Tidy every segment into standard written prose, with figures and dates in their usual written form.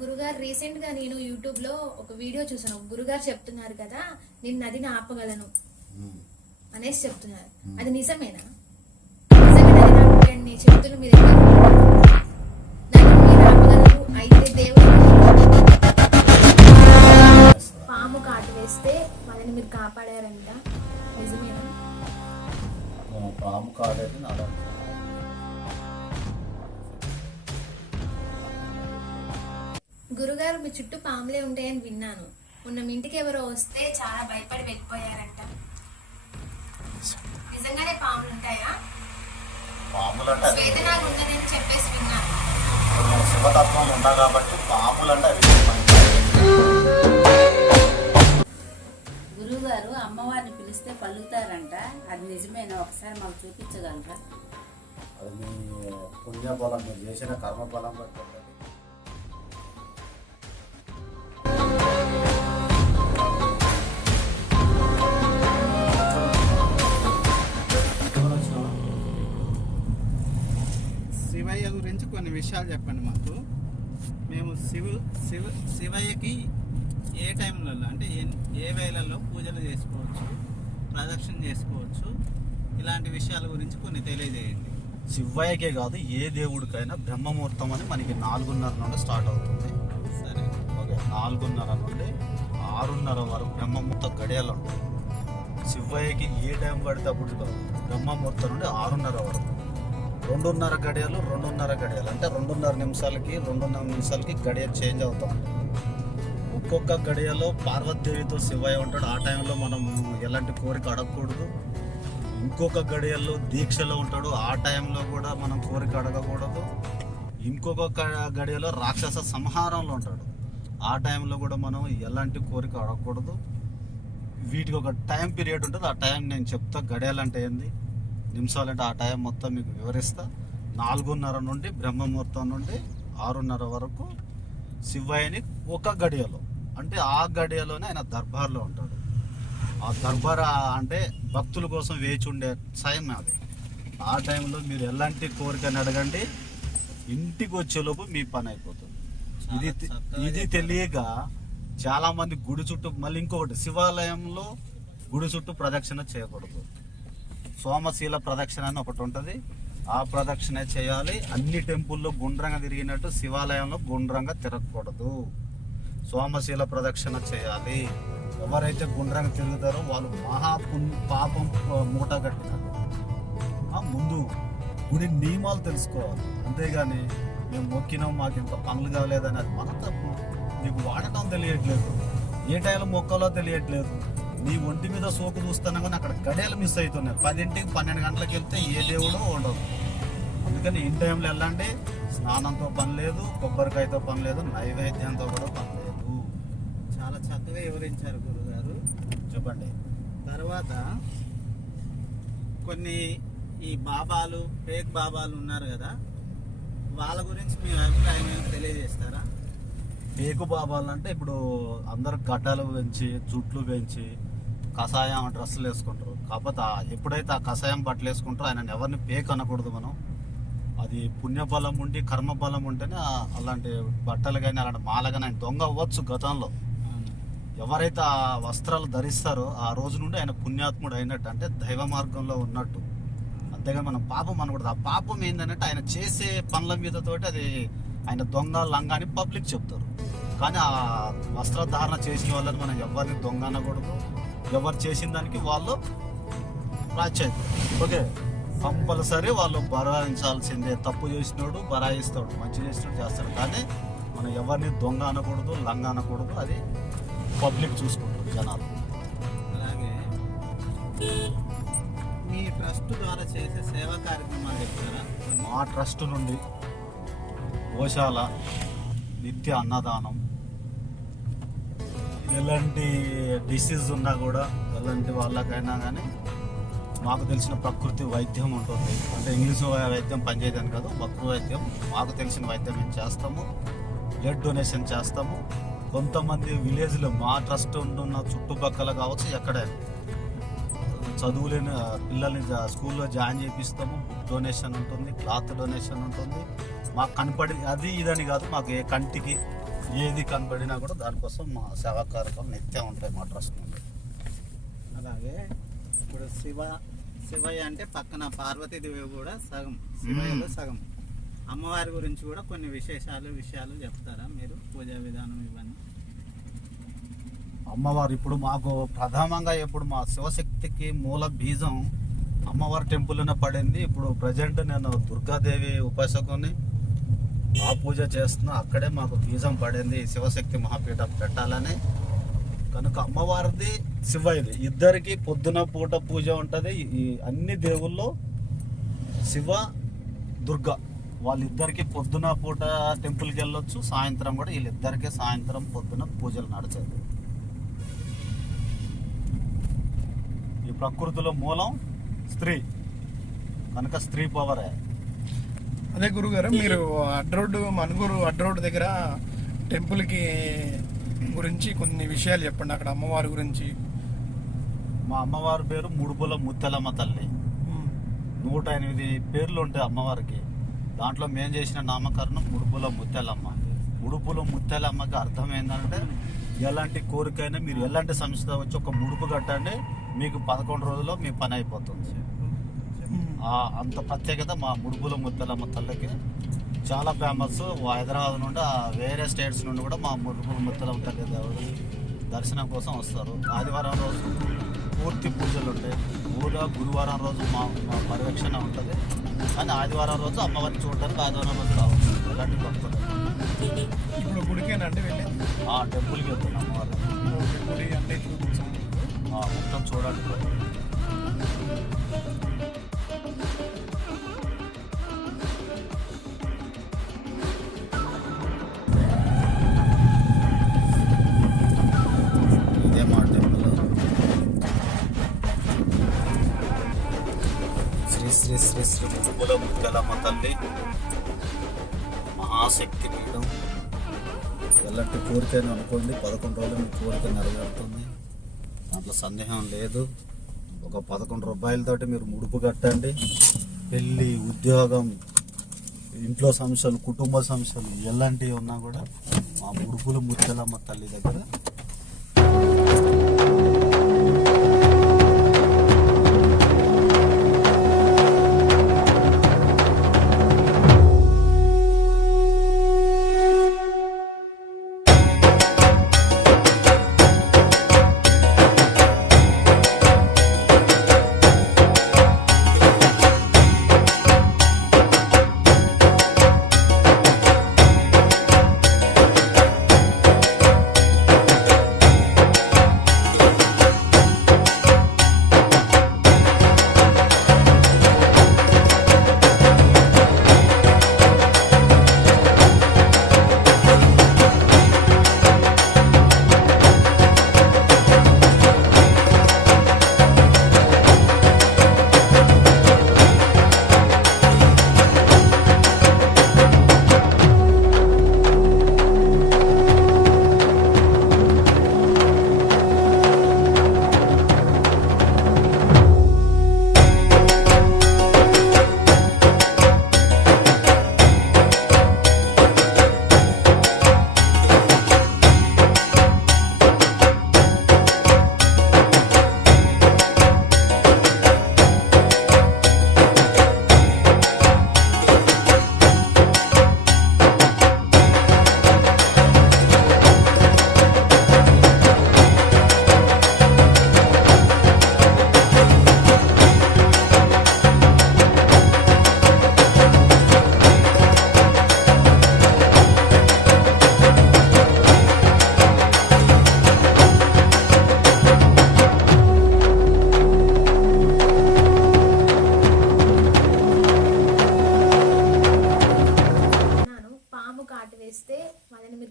గురుగారు రీసెంట్ గా నేను యూట్యూబ్ లో ఒక వీడియో చూసాను. గురుగారు చెప్తున్నారు కదా, నేను నదిని ఆపగలను అనేసి చెప్తున్నారు. అది నిజమేనా? నిజంగా నదిని ఆపగలని చెప్తున్నారు మీరు నదిని మీరు ఆపగలరు. అయితే దేవుడు పాము కాటు వేస్తే వాళ్ళని మీరు కాపాడారంట, నిజమేనా? పాము కాడేది నాలుగు గురుగారు మీ చుట్టూ పాములే ఉంటాయని విన్నాను. మొన్న మీ ఇంటికి ఎవరో వస్తే చాలా భయపడి వెళ్ళిపోయారంట. నిజంగానే పాములు ఉంటాయా? పాములు అంటే వేదనాలు ఉందని చెప్పేసి విన్నాను. శివతత్వం ఉన్నా కాబట్టి పాములు అంటే గురువుగారు అమ్మవారిని పిలిస్తే పలుకుతారంట, అది నిజమేనా? ఒకసారి మాకు చూపించగలరా? అది మీ పుణ్యఫలం, మీరు చేసిన కర్మఫలం బట్టి ఉంటుంది. శివయ్య గురించి కొన్ని విషయాలు చెప్పండి మాకు. మేము శివయ్యకి ఏ టైంలలో అంటే ఏ వేళల్లో పూజలు చేసుకోవచ్చు, ప్రదక్షిణ చేసుకోవచ్చు, ఇలాంటి విషయాల గురించి కొన్ని తెలియజేయండి. శివయ్యకే కాదు, ఏ దేవుడికైనా బ్రహ్మముహూర్తం అని మనకి 4:30 నుండి స్టార్ట్ అవుతుంది. సరే, ఓకే, 4:30 నుండి 6:30 వరకు బ్రహ్మముహూర్త గడియలు ఉంటాయి. శివయ్యకి ఏ టైం పడితే అప్పుడు బ్రహ్మముహూర్తం నుండి 6:30 వరకు 2:30 గడియలు 2:30 గడియలు అంటే 2:30 నిమిషాలకి గడియ చేంజ్ అవుతాం. ఒక్కొక్క గడియలో పార్వతీదేవితో శివయ్య ఉంటాడు. ఆ టైంలో మనం ఎలాంటి కోరిక అడగకూడదు. ఇంకొక గడియల్లో దీక్షలో ఉంటాడు. ఆ టైంలో కూడా మనం కోరిక అడగకూడదు. ఇంకొక గడియలో రాక్షస సంహారంలో ఉంటాడు. ఆ టైంలో కూడా మనం ఎలాంటి కోరిక అడగకూడదు. వీటికి ఒక టైం పీరియడ్ ఉంటుంది. ఆ టైం నేను చెప్తా, గడియాలంటే ఏంది, నిమిషాలంటే ఆ టైం మొత్తం మీకు వివరిస్తా. 4:30 నుండి బ్రహ్మముహూర్తం నుండి 6:30 వరకు శివయ్యని ఒక గడియలో, అంటే ఆ గడియలోనే ఆయన దర్బార్లో ఉంటాడు. ఆ దర్బార్ అంటే భక్తుల కోసం వేచి ఉండే టైం అది. ఆ టైంలో మీరు ఎలాంటి కోరికని అడగండి, ఇంటికి వచ్చేలోపు మీ పని అయిపోతుంది. ఇది తెలియక చాలా మంది గుడి చుట్టూ, మళ్ళీ ఇంకొకటి, శివాలయంలో గుడి చుట్టూ ప్రదక్షిణ చేయకూడదు. సోమశీల ప్రదక్షిణ అని ఒకటి ఉంటుంది. ఆ ప్రదక్షిణ చేయాలి. అన్ని టెంపుల్లో గుండ్రంగా తిరిగినట్టు శివాలయంలో గుండ్రంగా తిరగకూడదు. సోమశీల ప్రదక్షిణ చేయాలి. ఎవరైతే గుండ్రంగా తిరుగుతారో వాళ్ళు పాపం మూట కట్టినట్టు. ముందు గుడి నియమాలు తెలుసుకోవాలి. అంతేగాని మేము మొక్కినాం, మాకు ఇంత పనులు కాలేదని, అది మన తప్పు. నీకు వాడటం తెలియట్లేదు, ఏ టైంలో మొక్కలో తెలియట్లేదు. నీ ఒంటి మీద సోకు చూస్తున్నా కానీ అక్కడ గడియలు మిస్ అవుతున్నాయి. 10ంటికి 12 గంటలకు వెళ్తే ఏ దేవుడో ఉండదు. అందుకని ఇన్ టైంలో వెళ్ళండి. స్నానంతో పని లేదు, కొబ్బరికాయతో పని లేదు, నైవేద్యంతో కూడా పని లేదు. చాలా చక్కగా వివరించారు గురుగారు. చెప్పండి. తర్వాత కొన్ని ఈ బాబాలు, ఫేక్ బాబాలు ఉన్నారు కదా, వాళ్ళ గురించి మీ అభిప్రాయం ఏమైనా తెలియజేస్తారా? పేకు బాబాలు అంటే ఇప్పుడు అందరు గడ్డలు పెంచి, జుట్లు పెంచి, కషాయం డ్రెస్సులు వేసుకుంటారు. కాకపోతే ఎప్పుడైతే ఆ కషాయం బట్టలు వేసుకుంటారో ఆయన ఎవరిని పేక్ అనకూడదు మనం. అది పుణ్యఫలం ఉండి కర్మఫలం ఉంటేనే అలాంటి బట్టలు కానీ అలాంటి మాల కానీ ఆయన దొంగ అవ్వచ్చు గతంలో. ఎవరైతే ఆ వస్త్రాలు ధరిస్తారో ఆ రోజు నుండి ఆయన పుణ్యాత్ముడు అయినట్టు, అంటే దైవ మార్గంలో ఉన్నట్టు. అంతేగాని మనం పాపం అనకూడదు. ఆ పాపం ఏంటంటే ఆయన చేసే పనుల మీద తోటి అది ఆయన దొంగ లంగ అని పబ్లిక్ చెప్తారు. కానీ ఆ వస్త్రధారణ చేసిన వాళ్ళని మనం ఎవరిని దొంగ అనకూడదు. ఎవరు చేసిన దానికి వాళ్ళు ప్రాచ్యత. ఓకే, కంపల్సరీ వాళ్ళు బరాయించాల్సిందే. తప్పు చేసినోడు బరాయిస్తాడు, మంచి చేసినోడు చేస్తాడు. కానీ మనం ఎవరిని దొంగ అనకూడదు, లంగ అనకూడదు. అది పబ్లిక్ చూసుకుంటారు జనాలు. అలాగే మీ ట్రస్ట్ ద్వారా చేసే సేవా కార్యక్రమాలు చెప్తారా? మా ట్రస్ట్ నుండి గోశాల, నిత్య అన్నదానం, ఎలాంటి డిసీజ్ ఉన్నా కూడా ఎలాంటి వాళ్ళకైనా కానీ మాకు తెలిసిన ప్రకృతి వైద్యం ఉంటుంది. అంటే ఇంగ్లీష్ వైద్యం పనిచేయదని కాదు, ప్రకృతి వైద్యం మాకు తెలిసిన వైద్యం మేము చేస్తాము. బ్లడ్ డొనేషన్ చేస్తాము. కొంతమంది విలేజ్లో మా ట్రస్ట్ ఉంటున్న చుట్టుపక్కల కావచ్చు, ఎక్కడైనా చదువులేని పిల్లల్ని స్కూల్లో జాయిన్ చేపిస్తాము. బుక్ డొనేషన్ ఉంటుంది, క్లాత్ డొనేషన్ ఉంటుంది. మాకు కనపడి అది ఇదని కాదు, మాకు ఏ కంటికి ఏది కనబడినా కూడా దానికోసం మా సేవా కార్యక్రమం నిత్యం ఉంటాయి మా ట్రస్ట్ నుండి. అలాగే ఇప్పుడు శివయ్య అంటే పక్కన పార్వతీదేవి కూడా సగం, శివయ్యలో సగం. అమ్మవారి గురించి కూడా కొన్ని విషయాలు చెప్తారా మీరు, పూజా విధానం ఇవన్నీ? అమ్మవారు ఇప్పుడు మాకు ప్రథమంగా ఇప్పుడు మా శివశక్తికి మూల బీజం అమ్మవారి టెంపుల్లోనే పడింది. ఇప్పుడు ప్రజెంట్ నేను దుర్గాదేవి ఉపాసకుని ఆ పూజ చేస్తున్నా, అక్కడే మాకు బీజం పడింది శివశక్తి మహాపీఠం పెట్టాలని. కనుక అమ్మవారిది శివయ్యది ఇద్దరికి పొద్దున పూట పూజ ఉంటుంది. ఈ అన్ని దేవుల్లో శివ దుర్గా వాళ్ళిద్దరికి పొద్దున పూట టెంపుల్కి వెళ్ళొచ్చు, సాయంత్రం కూడా వీళ్ళిద్దరికీ సాయంత్రం పొద్దున పూజలు నడిచేది. ఈ ప్రకృతిలో మూలం స్త్రీ కనుక స్త్రీ పవరే. అదే గురుగారు, మీరు అడ్రోడ్డు మనుగురు అడ్రోడ్ దగ్గర టెంపుల్కి గురించి కొన్ని విషయాలు చెప్పండి, అక్కడ అమ్మవారి గురించి. మా అమ్మవారి పేరు ముడుపుల ముత్తెలమ్మ తల్లి. 108 పేర్లు ఉంటాయి అమ్మవారికి. దాంట్లో మేము చేసిన నామకరణం ముడుపుల ముత్తెలమ్మ. ముడుపుల ముత్తెలమ్మకి అర్థం ఏంటంటే ఎలాంటి కోరికైనా మీరు ఎలాంటి సమస్య వచ్చి ఒక ముడుపు కట్టండి, మీకు 11 రోజుల్లో మీ పని అయిపోతుంది. అంత ప్రత్యేకత మా ముడుపుల ముత్తెలమ్మ తల్లికి చాలా ఫేమస్. హైదరాబాద్ నుండి వేరే స్టేట్స్ నుండి కూడా మా ముడుపుల ముత్తెలమ్మ తల్లి దేవుడు దర్శనం కోసం వస్తారు. ఆదివారం రోజు పూర్తి పూజలు ఉంటాయి. గురువారం రోజు మా పర్యవేక్షణ ఉంటుంది. కానీ ఆదివారం రోజు అమ్మవారిని చూడడానికి ఆదివారం రోజు రావచ్చు ఇలాంటి భక్తులు. ఇప్పుడు గుడికేనండి వెళ్ళి టెంపుల్కి వెళ్తున్నాం అమ్మవారు. గుడి అంటే మొత్తం చూడడానికి. ఇదే మా టెంపుల్. శ్రీ శ్రీ శ్రీ శ్రీ ముడుపుల ముత్తెలమ్మ తల్లి మహాశక్తి పీఠం. ఎలాంటి కోరికైనా అనుకోండి, 11 రోజులు మీ కోరిక నెరవేరుతుంది. దాంట్లో సందేహం లేదు. ఒక 11 రూపాయలతోటి మీరు ముడుపు కట్టండి. పెళ్ళి, ఉద్యోగం, ఇంట్లో సమస్యలు, కుటుంబ సమస్యలు ఎలాంటివి ఉన్నా కూడా మా ముడుపుల ముత్తెలమ్మ తల్లి దగ్గర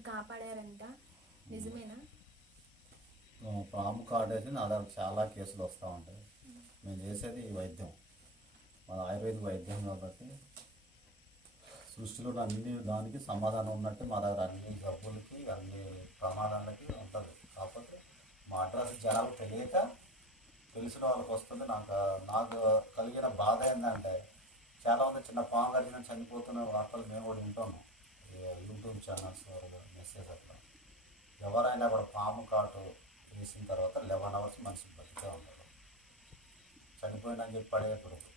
కాపాడారంట, నిజమేనా? పాము కాటేసి నా దగ్గర చాలా కేసులు వస్తూ ఉంటాయి. మేము చేసేది ఈ వైద్యం, మన ఆయుర్వేదిక వైద్యం కాబట్టి సృష్టిలో అన్ని దానికి సమాధానం ఉన్నట్టు మా దగ్గర అన్ని జబ్బులకి అన్ని ప్రమాదాలకి ఉంటుంది. కాకపోతే మా అడ్రస్ జనాలు తెలియక తెలిసిన వాళ్ళకి వస్తుంది. నాకు కలిగిన బాధ ఏంటంటే చాలామంది చిన్న పాము గడిచిన చనిపోతున్న వార్తలు మేము కూడా వింటున్నాం. యూట్యూబ్ ఛానల్స్ ద్వారా మెసేజ్ అట్లా ఎవరైనా కూడా పాము కాటు వేసిన తర్వాత 11 hours మనిషి బతికే ఉంటాడు. చనిపోయిందని చెప్పి పడేయకూడదు.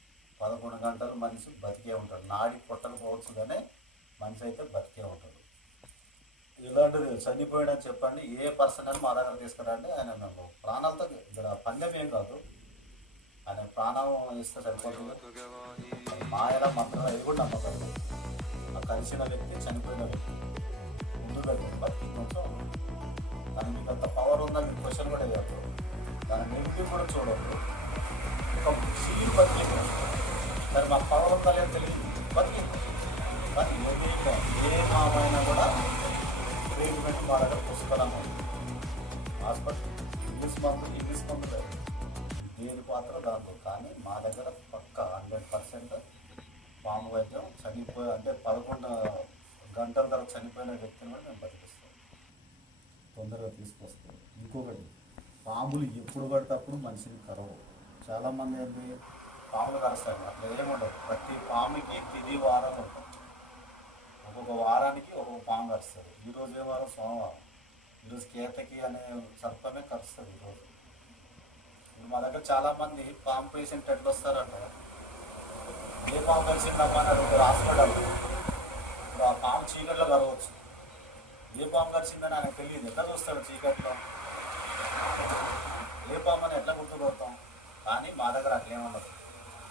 11 గంటలు మనిషి బతికే ఉంటాడు. నాడి కొట్టకపోవచ్చు కానీ మనిషి అయితే బతికే ఉంటాడు. ఇలాంటిది చనిపోయాడని చెప్పండి, ఏ పర్సన్ అని మా దగ్గర తీసుకురండి, ఆయన మేము ప్రాణాలతో ఇక్కడ పందెం ఏం కాదు, ఆయన ప్రాణం ఇస్తే సరిపోతుంది. మాయల మంత్రాలు అది కూడా నమ్మకం. ఆ కలిసిన వ్యక్తి చనిపోయిన వ్యక్తి ముందుగా బతికి కొంచెం దాని మీకు అంత పవర్ ఉందని మీకు క్వశ్చన్ కూడా వేయద్దు, దాని నెగిటివ్ కూడా చూడద్దు. ఒక సీల్ బతికి సరే మాకు పవర్ ఉందా లేదో తెలియదు, బతికి కానీ ఏ మామైనా కూడా ట్రీట్మెంట్ మా దగ్గర పుష్కలంగా ఉంది. హాస్పిటల్ ఇంగ్లీష్ మందు లేదు, దేని పాత్ర దాంట్లో. కానీ మా దగ్గర పక్క 100% పాము వైద్యం చనిపోయి అంటే 11 గంటల తర్వాత చనిపోయిన వ్యక్తిని కూడా మేము బతికిస్తాం, తొందరగా తీసుకొస్తాం. ఇంకొకటి, పాములు ఎప్పుడు పడితే అప్పుడు మనిషిని కరవు. చాలామంది ఏంటి పాములు కరుస్తాయి, అట్లా ఏముండదు. ప్రతి పాముకి తిది వారాలు ఉంటాయి. ఒక్కొక్క వారానికి ఒక్కొక్క పాము కరుస్తుంది. ఈరోజు ఏ వారం? సోమవారం. ఈరోజు కేతకి అనే సర్పమే కరుస్తుంది ఈరోజు. ఇప్పుడు మా దగ్గర చాలామంది పాము పేషెంట్ ఎట్లా వస్తారంట, ఏ పాము కలిసిందమ్మా అని అడుగుతారు హాస్పిటల్. ఇప్పుడు ఆ పాము చీకట్లో కరవచ్చు, ఏ పాము కలిసిందని ఆయనకు తెలియదు. ఎట్లా చూస్తాడు చీకట్లో? ఏ పాము అని ఎట్లా గుర్తుపడతాం? కానీ మా దగ్గర అట్లేముండదు.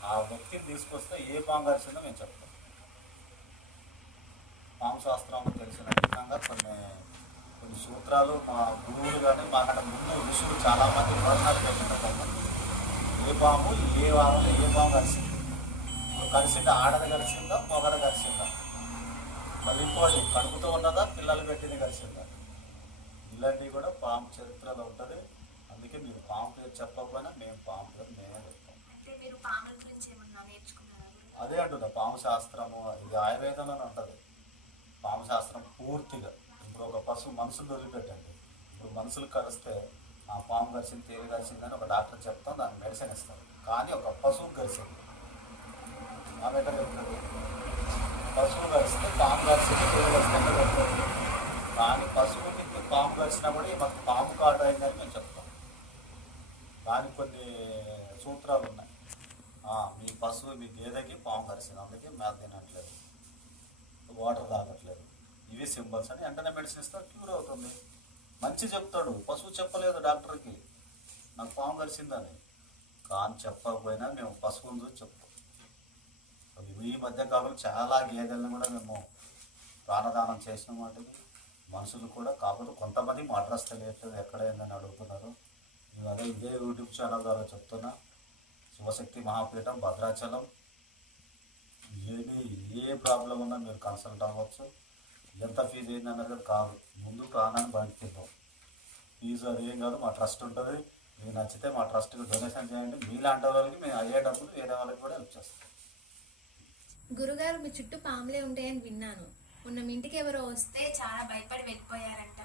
ఆ వ్యక్తిని తీసుకొస్తే ఏ పాము కలిసిందో మేము చెప్తాం. పాము శాస్త్రం తెలిసిన విధంగా కొన్ని సూత్రాలు మా గురువులు కానీ మాకంటే ముందు ఋషులు చాలామంది వర్ణాలు పెట్టిన ఏ పాము ఏ వారంలో ఏ పాము కలిసింది, కలిసిందా ఆడది కలిసిందా మొగడ కలిసిందా, మళ్ళీ ఇంకోటి కడుపుతో ఉన్నదా పిల్లలు పెట్టింది కలిసిందా, ఇలాంటివి కూడా పాము చరిత్రలో ఉంటుంది. అందుకే మీరు పాము పేరు చెప్పకపోయినా మేము పాము పేరు మేమే చెప్తాం. అదే అంటున్నా, పాము శాస్త్రము ఇది ఆయుర్వేదంలోనే ఉంటుంది. పాము శాస్త్రం పూర్తిగా ఇప్పుడు ఒక పశువు మనుషులు వదిలిపెట్టండి, ఇప్పుడు మనుషులు కరిస్తే ఆ పాము కలిసింది తేలి కలిసిందని ఒక డాక్టర్ చెప్తాం, దానికి మెడిసిన్ ఇస్తారు. కానీ ఒక పశువు కలిసింది ఆమె ఎక్కడ చెప్తుంది? పశువు కలిస్తే పాము కలిసింది తేలి కలిసిందని చెప్తుంది. కానీ పశువుకి పాము కలిసినా కూడా మాకు పాము కాటు అయిందని మేము చెప్తాం. దానికి కొన్ని సూత్రాలు ఉన్నాయి. మీ పశువు మీ గేదెకి పాము కలిసింది, అందుకే మేత తినట్లేదు, వాటర్ తాగట్లేదు, ఇవి సింబల్స్ అని వెంటనే మెడిసిన్ ఇస్తే క్యూర్ అవుతుంది. మంచి చెప్తాడు, పశువు చెప్పలేదు డాక్టర్కి నాకు పాము కలిసిందని. కానీ చెప్పకపోయినా మేము పశువుని చూసి చెప్తాం. ఈ మధ్యకాలంలో చాలా గేదెలను కూడా మేము ప్రాణదానం చేసిన వాటికి మనుషులు కూడా, కాకపోతే కొంతమంది మా అడ్రస్ తెలియట్లేదు ఎక్కడైందని అడుగుతున్నారు. మేము అదే ఇదే యూట్యూబ్ ఛానల్ ద్వారా చెప్తున్నా, శివశక్తి మహాపీఠం భద్రాచలం. ఏ ప్రాబ్లం ఉన్నా మీరు కన్సల్ట్ అవ్వచ్చు. ఎంత ఫీజు అయింది అన్నది కాదు, ముందు ప్రాణాన్ని బయటకిద్దాం. ఫీజు అది ఏం కాదు, మా ట్రస్ట్ ఉంటుంది. మీకు నచ్చితే మా ట్రస్ట్కి డొనేషన్ చేయండి. మీలాంటి వాళ్ళకి మేము అయ్యే డబ్బులు వేరే వాళ్ళకి కూడా హెల్ప్ చేస్తాం. గురుగారు మీ చుట్టూ పాములే ఉంటాయని విన్నాను. మొన్న మీ ఇంటికి ఎవరో వస్తే చాలా భయపడి వెళ్ళిపోయారంట,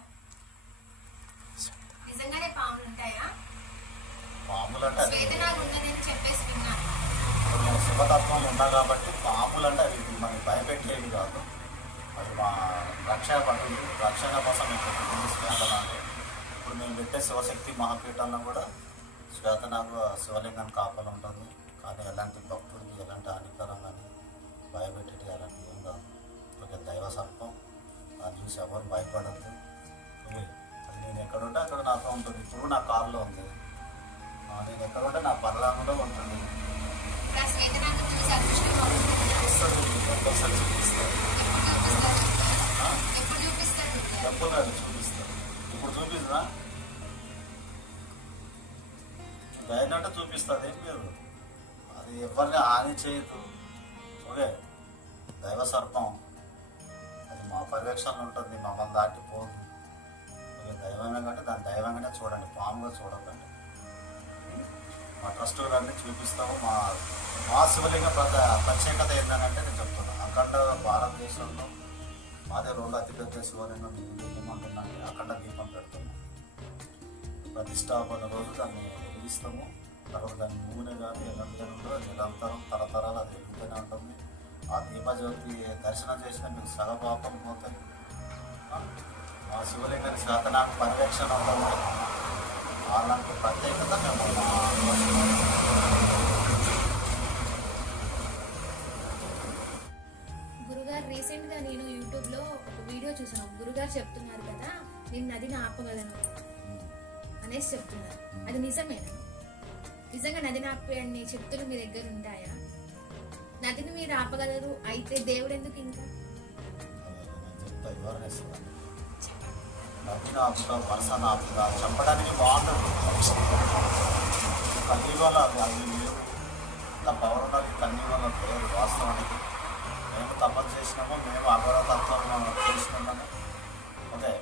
నిజంగానే పాములు ఉంటాయా? పాములు అంటే వేదనాలు ఉన్నదని చెప్పేసి విన్నాను. నేను శివతత్వం ఉన్నా కాబట్టి పాములు అంటే అవి మనకి భయపెట్టేవి కాదు, అది మా రక్షణ పడుతుంది. రక్షణ కోసం మేము శ్వేతనాగు. ఇప్పుడు మేము పెట్టే శివశక్తి మహాపీఠంలో కూడా శ్వేతనాగు శివలింగాన్ని కాపలు ఉంటుంది. కానీ ఎలాంటి భక్తుడికి ఎలాంటి హానికరం కానీ భయపెట్టేది అలాంటివి ఏం కాదు. ఒక దైవ సర్పం, దాన్ని చూసి ఎవరు భయపడద్దు. అది నేను ఎక్కడుంటే అక్కడ నాతో ఉంటుంది. ఇప్పుడు నా కారులో ఉంది, నేను ఎక్కడుంటే నా పర్లాంలో ఉంటుంది. కంపల్సరీ చూపిస్తారు, డబ్బులు అది చూపిస్తారు. ఇప్పుడు చూపిస్తున్నా దయనంటే చూపిస్తుంది, ఏం లేదు. అది ఎవరిని హాని చేయదు. ఓకే, దైవ సర్పం అది మా పర్యవేక్షణలో ఉంటుంది, మమ్మల్ని దాటిపోదు. ఓకే, దైవమే కంటే దాని దైవంగానే చూడండి, పాముగా చూడకండి. మా ట్రస్ట్ అన్నీ చూపిస్తాము. మా శివలింగ ప్రత్యేకత ఏంటంటే నేను చెప్తున్నాను, అఖండ భారతదేశంలో మాదే 2వ అతిపెద్ద శివలింగం ఏమంటున్నాను, అఖండ దీపం పెడతాము. ప్రతిష్టాపన రోజు దాన్ని వెలిగిస్తాము. తర్వాత దాని నూనె కానీ ఎలాంటి ఉంటుందో నిరంతరం తరతరాలు అది వెలుగుతూనే ఉంటుంది. ఆ దీపజ్యోతి దర్శనం చేసిన మీకు సగపాపం పోతాయి, మా శివలింగానికి శాతనానికి పరిరక్షణ ఉంటుంది. అలాంటి ప్రత్యేకత మేము గురుగారు రీసెంట్ గా నేను యూట్యూబ్ లో ఒక వీడియో చూసాను. గురుగారు చెప్తున్నారు కదా, నేను నదిని ఆపగలను అనేసి చెప్తున్నారు. అది నిజమేనా? నిజంగా నదిని ఆపేయని శక్తులు మీ దగ్గర ఉంటాయా? నదిని మీరు ఆపగలరు అయితే దేవుడు ఎందుకు ఇంకా? చెప్తా, వివరణ ఇస్తాను. నదిని ఆపుతా, మనసాన్ని ఆపుతా చెప్పడానికి బాగుంటుంది. కలియుగంలో అది లేవు. ఇంత పవర్ ఉన్నది కలియుగంలో లేదు. వాస్తవానికి మేము తపస్సు చేసినామో, మేము అగరతత్వం చేసినామని. ఓకే,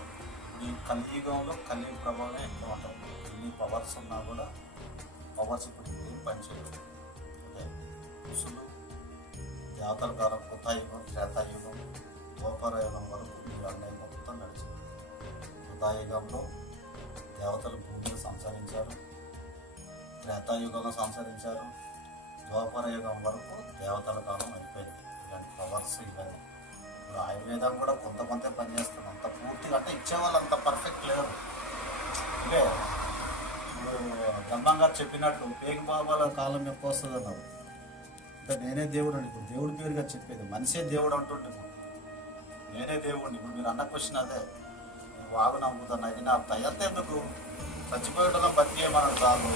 ఈ కలియుగంలో కలియుగ ప్రభావం ఎక్కువ ఉంటుంది. ఎన్ని పవర్స్ ఉన్నా కూడా పవర్స్ ఇప్పుడు ఏం పనిచేయదు. ఓకే, ఋషులు దేవతల కాలం కృతాయుగం, త్రేతాయుగం, ద్వాపరయుగం వరకు ఈ అన్నయ్య మొత్తం నడిచింది. కృతాయుగంలో దేవతలు భూమిని సంచరించారు, త్రేతాయుగంలో సంచరించారు, ద్వాపరయుగం వరకు దేవతల కాలం అయిపోయింది. ఇలాంటి పవర్స్ ఇవన్నీ ఇప్పుడు ఆయుర్వేదం కూడా కొంతమంది పనిచేస్తుంది. అంత పూర్తిగా అంటే ఇచ్చేవాళ్ళు అంత పర్ఫెక్ట్ లేరు. అంటే ఇప్పుడు బ్రహ్మం గారు చెప్పినట్లు పేగు బాబాల కాలం ఎక్కువ వస్తుంది అన్నారు. అంటే నేనే దేవుడు అండి. ఇప్పుడు దేవుడి పేరుగా చెప్పేది మనిషే దేవుడు అంటుంటే నేనే దేవుడిని. ఇప్పుడు మీరు అన్న క్వశ్చన్ అదే, వాగు నమ్ముతాను అది నా తయ్యంత ఎందుకు చచ్చిపోయేటలో బతికేయమని కాదు.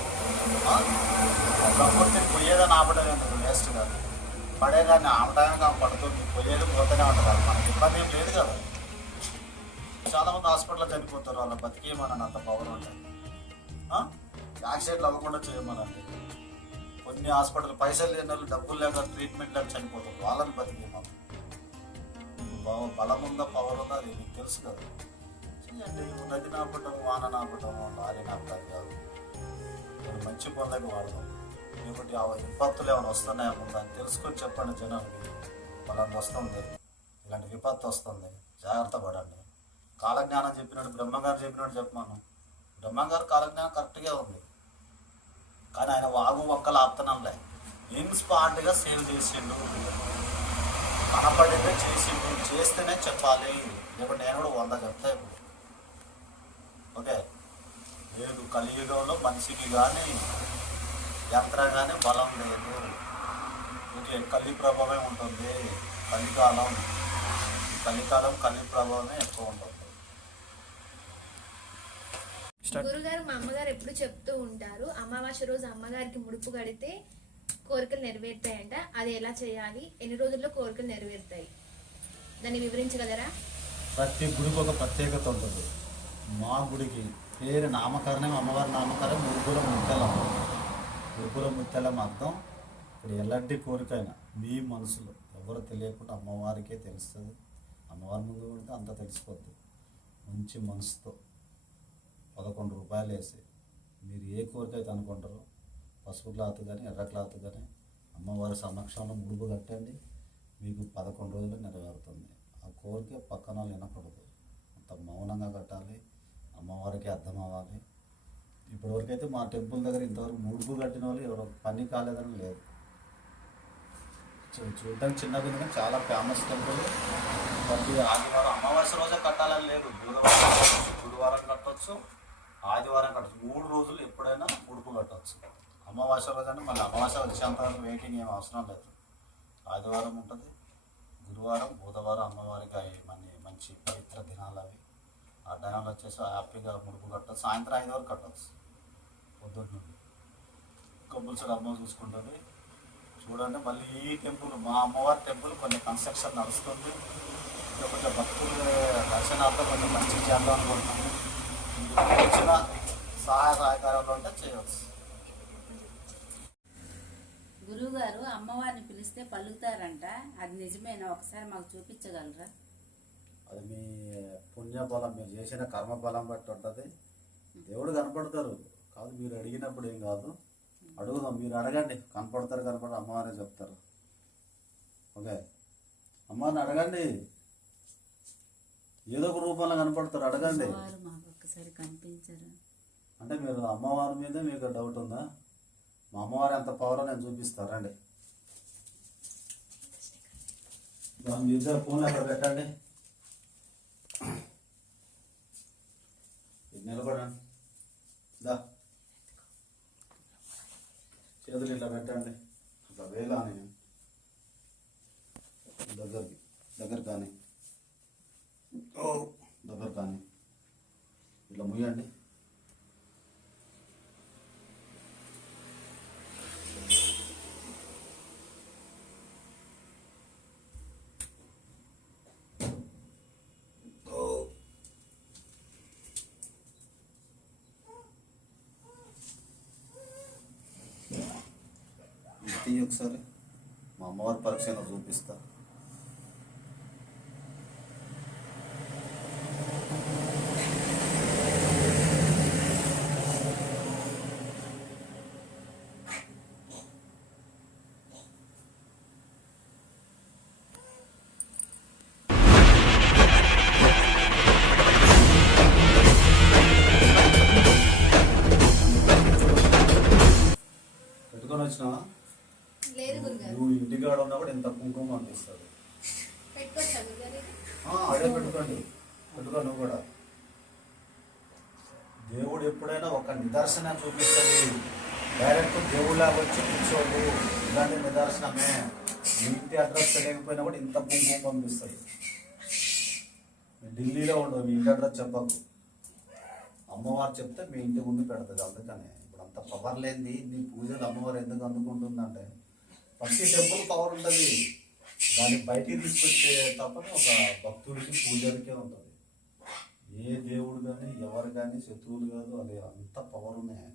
ప్రకృతిని పోయేదని ఆపడం ఎందుకు వేస్ట్ కాదు. పడేదాన్ని ఆపడానికి ఆమె పడుతుంది, పోయేది పోతూనే ఉంటుంది. మనకి ఇబ్బంది ఏం లేదు కదా. చాలామంది హాస్పిటల్లో చనిపోతారు, వాళ్ళ బతికేయమని అంత పవర్ ఉంటుంది. యాక్సిడెంట్లు అవ్వకుండా చేయమనండి. కొన్ని హాస్పిటల్ పైసలు లేని వాళ్ళు డబ్బులు లేక ట్రీట్మెంట్ లేక చనిపోతారు, వాళ్ళని బతికేయమని. బలం ఉందా, పవర్ ఉందా, అది మీకు తెలుసు కదా. అంటే నది నాపటం, వాన నాపటం, లారీ నాపటం కాదు. మంచి పనులకు వాడదాం. లేకుంటే విపత్తులు ఏమైనా వస్తున్నాయా ముందు అని తెలుసుకొని చెప్పండి జనాలకి. వాళ్ళని వస్తుంది, ఇలాంటి విపత్తు వస్తుంది, జాగ్రత్త పడండి. కాలజ్ఞానం చెప్పినట్టు బ్రహ్మగారు చెప్పినట్టు చెప్పమాను. బ్రహ్మగారు కాలజ్ఞానం కరెక్ట్గా ఉంది, కానీ ఆయన వాగు ఒక్కలు ఆపుతున్నాంలే. ఇన్స్పార్ట్గా సేవ్ చేసిండు, కనపడిందే చేసిండు. చేస్తేనే చెప్పాలి. ఇప్పుడు నేను కూడా 100 చెప్తా ఇప్పుడు. ఓకే, లేదు కలియుగంలో మనిషికి కానీ యంత్రం కానీ బలం లేదు. ఓకే, కలి ప్రభావమే ఉంటుంది. కలికాలం, ఈ కలికాలం కలి ప్రభావమే ఎక్కువ ఉంటుంది. గురుగారు మా అమ్మగారు ఎప్పుడు చెప్తూ ఉంటారు, అమావాస్య రోజు అమ్మగారికి ముడుపు కడితే కోరికలు నెరవేరుతాయంట. అది ఎలా చేయాలి, ఎన్ని రోజుల్లో కోరికలు నెరవేరుతాయి, దాన్ని వివరించగలరా? ప్రతి గుడికి ఒక ప్రత్యేకత ఉంటుంది. మా గుడికి పేరు నామకరణం, అమ్మవారి నామకరణం ముడుపుల ముత్తెలం. ముడుపుల ముత్తెలం అర్థం ఇప్పుడు ఎలాంటి కోరికైనా మీ మనసులో ఎవరు తెలియకుండా అమ్మవారికే తెలుస్తుంది. అమ్మవారి ముందు కూడా అంతా తెలిసిపోద్ది. మంచి మనసుతో 11 రూపాయలు వేసి మీరు ఏ కోరిక అయితే అనుకుంటారో పసుపు క్లాత్ కానీ ఎర్ర క్లాత్ కానీ అమ్మవారి సమక్షంలో ముడుపు కట్టండి. మీకు 11 రోజులు నెరవేరుతుంది. ఆ కోరిక పక్కన వినకూడదు, అంత మౌనంగా కట్టాలి. అమ్మవారికి అర్థం అవ్వాలి. ఇప్పటివరకైతే మా టెంపుల్ దగ్గర ఇంతవరకు ముడుపు కట్టిన వాళ్ళు ఎవరో పని కాలేదని లేదు. చూడడానికి చిన్నగా ఉంది కానీ చాలా ఫేమస్ టెంపుల్. ప్రతి ఆదివారం అమావాస్య రోజే కట్టాలని లేదు. బుధవారం కట్టవచ్చు, గురువారం కట్టవచ్చు, ఆదివారం కట్టవచ్చు. 3 రోజులు ఎప్పుడైనా ముడుపు కట్టవచ్చు. అమావాస్య రోజు అంటే మళ్ళీ అమావాస్య వచ్చేంత వరకు వెయిటింగ్ ఏం అవసరం లేదు. ఆదివారం ఉంటుంది, గురువారం, బుధవారం అమ్మవారికి అవి మంచి పవిత్ర దినాలు అవి. ఆ దినాలు వచ్చేసి హ్యాపీగా ముడుపు కట్టచ్చు. సాయంత్రం 5 వరకు కట్టవచ్చు. పొద్దున్న నుండి కంపల్సరీ అమ్మ చూసుకుంటుంది. చూడండి, మళ్ళీ ఈ టెంపుల్ మా అమ్మవారి టెంపుల్ కొన్ని కన్స్ట్రక్షన్ నడుస్తుంది. ఇంకా కొంచెం భక్తులు దర్శనార్థం కొంచెం మంచి చేద్దాం అనుకుంటున్నాము. వచ్చిన సహాయ సహకారాలు ఉంటే చేయవచ్చు. గురువుగారు అమ్మవారిని పిలిస్తే పలుకుతారంట, అది నిజమేనా? ఒకసారి మాకు చూపించగలరా? అది మీ పుణ్యబలం, మీరు చేసిన కర్మబలం బట్టి ఉంటుంది. దేవుడు కనపడతారు కాదు, మీరు అడిగినప్పుడు ఏం కాదు. అడుగుదాం, మీరు అడగండి, కనపడతారు అమ్మవారే చెప్తారు. ఓకే, అమ్మవారిని అడగండి, ఏదో ఒక రూపంలో కనపడతారు, అడగండి. మాకు ఒక్కసారి కనిపించరు అంటే మీరు అమ్మవారి మీద మీకు డౌట్ ఉందా? మా అమ్మవారు ఎంత పవరో నేను చూపిస్తారండి. దాని మీద ఫోన్ అక్కడ పెట్టండి. చేతులు ఇట్లా పెట్టండి, ఇట్లా వేలాని దగ్గర కానీ ఇట్లా ముయ్యండి. ఇది ఒకసారి మా అమ్మవారి పరీక్షలో చూపిస్తా. పెట్టుకొని వచ్చినావా? లేదు గురుగారు. నువ్వు ఇంటికాడ ఉన్నా కూడా ఇంత కుంకుమ అనిపిస్తుంది. పెట్టుకోవచ్చా గురుగారు ఇది? అదే పెట్టుకోండి నువ్వు కూడా. దేవుడు ఎప్పుడైనా ఒక నిదర్శనం చూపిస్తుంది. డైరెక్ట్ దేవుళ్ళ వచ్చి కూర్చోదు, ఇలాంటి నిదర్శనమే. మీ ఇంటి అడ్రస్ తెలియకపోయినా కూడా ఇంత కుంకుమ పంపిస్తుంది. ఢిల్లీలో ఉండవు, మీ ఇంటి అడ్రస్ చెప్పకు. అమ్మవారు చెప్తే మీ ఇంటి ముందు పెడుతుంది. అందుకనే ఇప్పుడు అంత పవర్ లేనిది నీ పూజలు అమ్మవారు ఎందుకు అందుకుంటుందంటే ప్రతి టెంపుల్ పవర్ ఉంటుంది. దాన్ని బయటికి తీసుకొచ్చే తప్పని ఒక భక్తుడికి పూజలకే ఉంటుంది. ఏ దేవుడు కానీ ఎవరు కానీ శత్రువులు కాదు, అది అంత పవర్ ఉన్నాయి.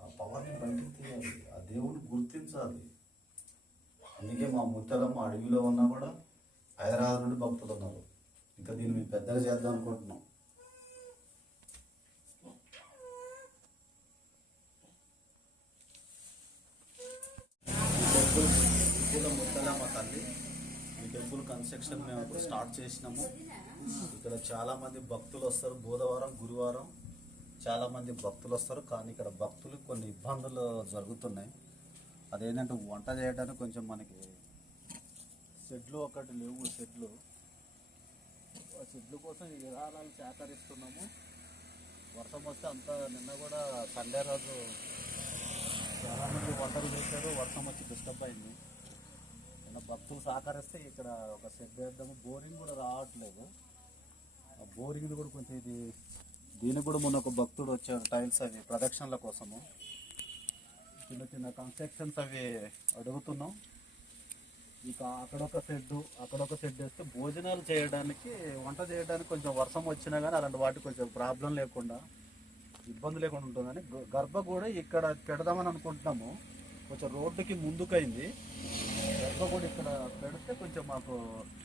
ఆ పవర్ని బయటికి తీయాలి, ఆ దేవుడిని గుర్తించాలి. అందుకే మా ముత్తలమ్మ అడవిలో ఉన్నా కూడా హైదరాబాద్ నుండి భక్తులు ఉన్నారు. ఇంకా దీన్ని మేము పెద్దగా చేద్దాం అనుకుంటున్నాం. ముత్తలమ్మ తల్లి ఈ టెంపుల్ కన్స్ట్రక్షన్ మేము ఇప్పుడు స్టార్ట్ చేసినాము. ఇక్కడ చాలామంది భక్తులు వస్తారు. బుధవారం గురువారం చాలామంది భక్తులు వస్తారు. కానీ ఇక్కడ భక్తులకు కొన్ని ఇబ్బందులు జరుగుతున్నాయి. అదేంటంటే వంట చేయడానికి కొంచెం మనకి షెడ్లు ఒకటి లేవు. ఆ షెడ్లు కోసం ఈ విధానాలు సేకరిస్తున్నాము. వర్షం వస్తే అంతా నిన్న కూడా సండే రోజు చాలామంది వంటలు చేశారు. వర్షం వచ్చి డిస్టర్బ్ అయింది. నిన్న భక్తులు సహకరిస్తే ఇక్కడ ఒక షెడ్ వేద్దాము. బోరింగ్ కూడా రావట్లేదు. ఆ బోరింగ్ కూడా కొంచెం దీనికి కూడా మొన్న ఒక భక్తుడు వచ్చారు. టైల్స్ అవి ప్రదక్షిణల కోసము చిన్న చిన్న కన్స్ట్రక్షన్స్ అవి అడుగుతున్నాం. ఇక అక్కడొక షెడ్ వేస్తే భోజనాలు చేయడానికి, వంట చేయడానికి కొంచెం వర్షం వచ్చినా కానీ అలాంటి వాటికి కొంచెం ప్రాబ్లం లేకుండా, ఇబ్బంది లేకుండా ఉంటుందని గర్భగుడి ఇక్కడ పెడదామని అనుకుంటున్నాము. కొంచెం రోడ్డుకి ముందుకైంది. గర్భగుడి ఇక్కడ పెడితే కొంచెం మాకు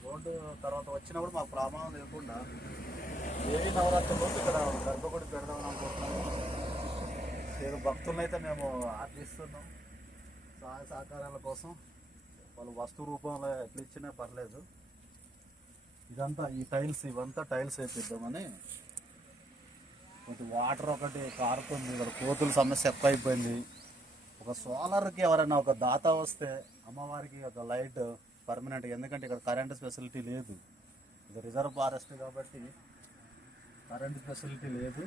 రోడ్డు తర్వాత వచ్చినప్పుడు మాకు ప్రమాదం లేకుండా దేవి నవరాత్రి రోజు ఇక్కడ గర్భగుడి పెడదామని అనుకుంటున్నాము. ఏదో భక్తులనైతే మేము ఆర్జిస్తున్నాం సహాయ సహకారాల కోసం. వాళ్ళు వస్తు రూపంలో ఎట్లా ఇచ్చినా పర్లేదు. ఇదంతా ఇవంతా టైల్స్ వేపిద్దామని. కొంచెం వాటర్ ఒకటి కారుతుంది. ఇక్కడ కోతుల సమస్య ఎక్కువ అయిపోయింది. ఒక సోలార్కి ఎవరైనా ఒక దాత వస్తే అమ్మవారికి ఒక లైట్ పర్మనెంట్, ఎందుకంటే ఇక్కడ కరెంటు ఫెసిలిటీ లేదు. ఇది రిజర్వ్ ఫారెస్ట్ కాబట్టి కరెంటు ఫెసిలిటీ లేదు.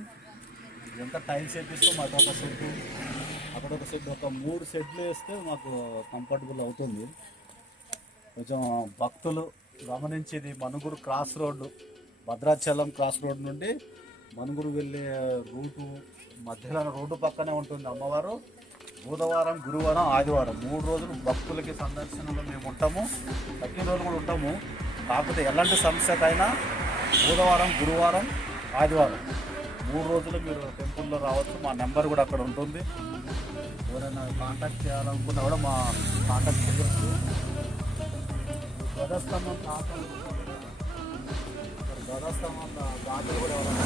ఇదంతా టైల్స్ వేపిస్తూ మాకు ఒక షెడ్, అక్కడ ఒక షెడ్, ఒక 3 షెడ్లు వేస్తే మాకు కంఫర్టబుల్ అవుతుంది. కొంచెం భక్తులు గమనించేది Manuguru cross road, Bhadrachalam cross road నుండి మనుగురు వెళ్ళే రూటు మధ్యలో రోడ్డు పక్కనే ఉంటుంది అమ్మవారు. బుధవారం గురువారం ఆదివారం 3 రోజులు భక్తులకి సందర్శనలో మేము ఉంటాము. తగ్గిన రోజులు కూడా ఉంటాము. కాకపోతే ఎలాంటి సమస్యకైనా బుధవారం గురువారం ఆదివారం 3 రోజులు మీరు టెంపుల్లో రావచ్చు. మా నెంబర్ కూడా అక్కడ ఉంటుంది. ఎవరైనా కాంటాక్ట్ చేయాలనుకున్నా కూడా మా కాంటాక్ట్ చేయవచ్చు. గజస్తంభం దాతలు కూడా ఎవరైనా